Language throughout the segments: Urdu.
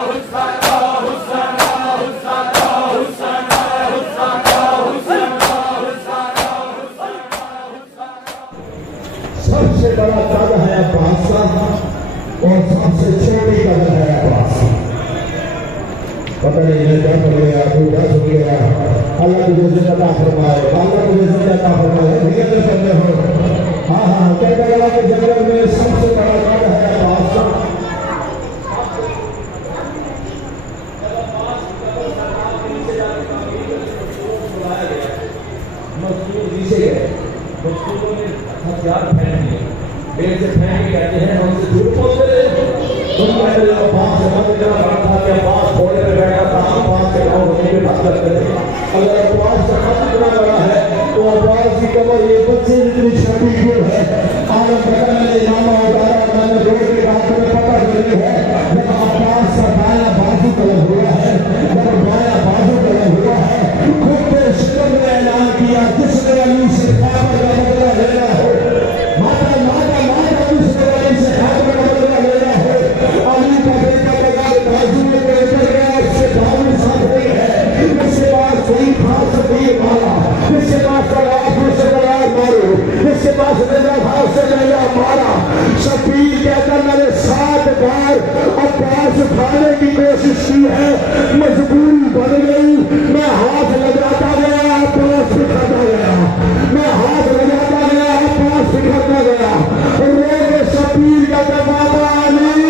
سب سے بڑا قدر ہے عباس کا اور سب سے چھوٹی قدر ہے عباس کی۔ پتہ نہیں یہ کیا ہو گیا، پورا ہو گیا۔ اللہ تجھے زندہ عطا فرمائے، اللہ تجھے زندہ عطا فرمائے۔ نیت کرتے ہو ہاں کہتے اللہ کے جنگل میں سب سے بڑا قدر ہے عباس کا۔ مزدور نیچے گئے، مزدوروں نے ہتھیار پھینک دیے، پھر سے پھینک کہتے ہیں ہم سے دور پہنچے تھے۔ تم کہتے ہیں عباس سے مت اتنا بڑا تھا کہ عباس گھوڑے پہ بیٹھا تھا، عباس کے گاؤں ہونے پہ بات کرتے تھے۔ اگر عباس کا خط اتنا بڑا ہے تو عباس کی کمر یہ بچے اتنی چھوٹی کیوں ہے؟ عالم بکر میں امامہ اتارا، میں نے روڈ کی بات میں پتہ چلی ہے جب عباس کا دایاں بازو طلب ہوا ہے، جب بایاں بازو طلب ہوا ہے، خود کے شکر نے اعلان کیا جس نے علی سے خاتمہ کا بدلہ لینا ہو، ماتا جس نے علی سے خاتمہ کا بدلہ لینا ہو، علی کا بیٹا لگا بازو میں اتر گیا، اس سے دھامی ساتھ نہیں ہے، اس سے بعد صحیح خاص دیر مارا، اس سے بعد سلاف سے قرار مارو، اس سے بعد رضا خاص سے رضا مارا۔ شبیر کہتا میں نے 7 بار عباس اٹھانے کی کوشش کی ہے، مجبوری بن گئی، میں ہاتھ لگاتا گیا، عباس بکھرتا گیا، میں ہاتھ لگاتا گیا، عباس بکھرتا گیا۔ روز شبیر کہتا بابا علی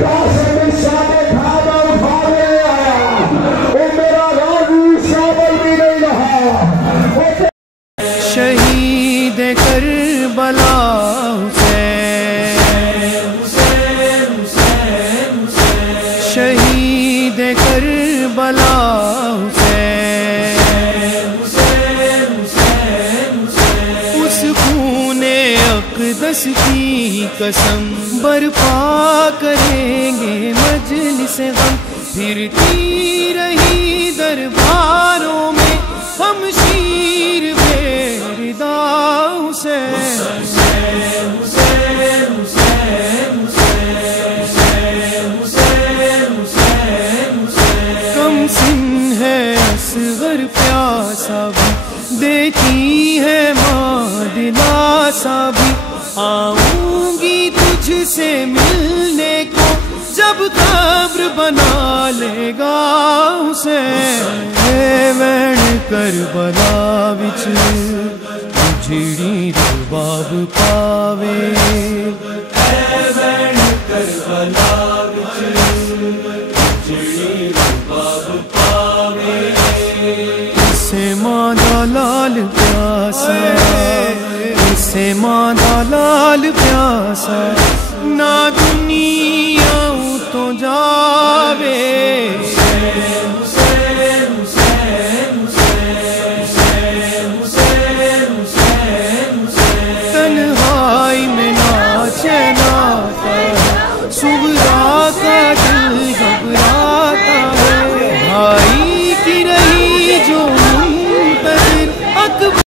قاسم شاہ کھانا اٹھا لے آیا، وہ میرا راضی شامل بھی نہیں رہا۔ شہید کربلا شہید کربلا اس خون اقدس کی قسم برپا کریں گے مجلس غم، پھرتی رہی درباروں میں ہم شیر بے ردا کم سن ہے اصغر پیاسا بھی، دیتی ہے ماں دلاسا بھی، آؤں گی تجھ سے ملنے کو جب قبر بنا لے گا حسین۔ وین کربلا وچ جھڑی رباب پاوے، وین کربلا وچ جھڑی رباب پاوے، اسے ماں دا لال پیاسا، اسے ماں دا لال پیاسا، نہ دنیا تو جاوے۔ تنہائی میں ناچے ناتا صبح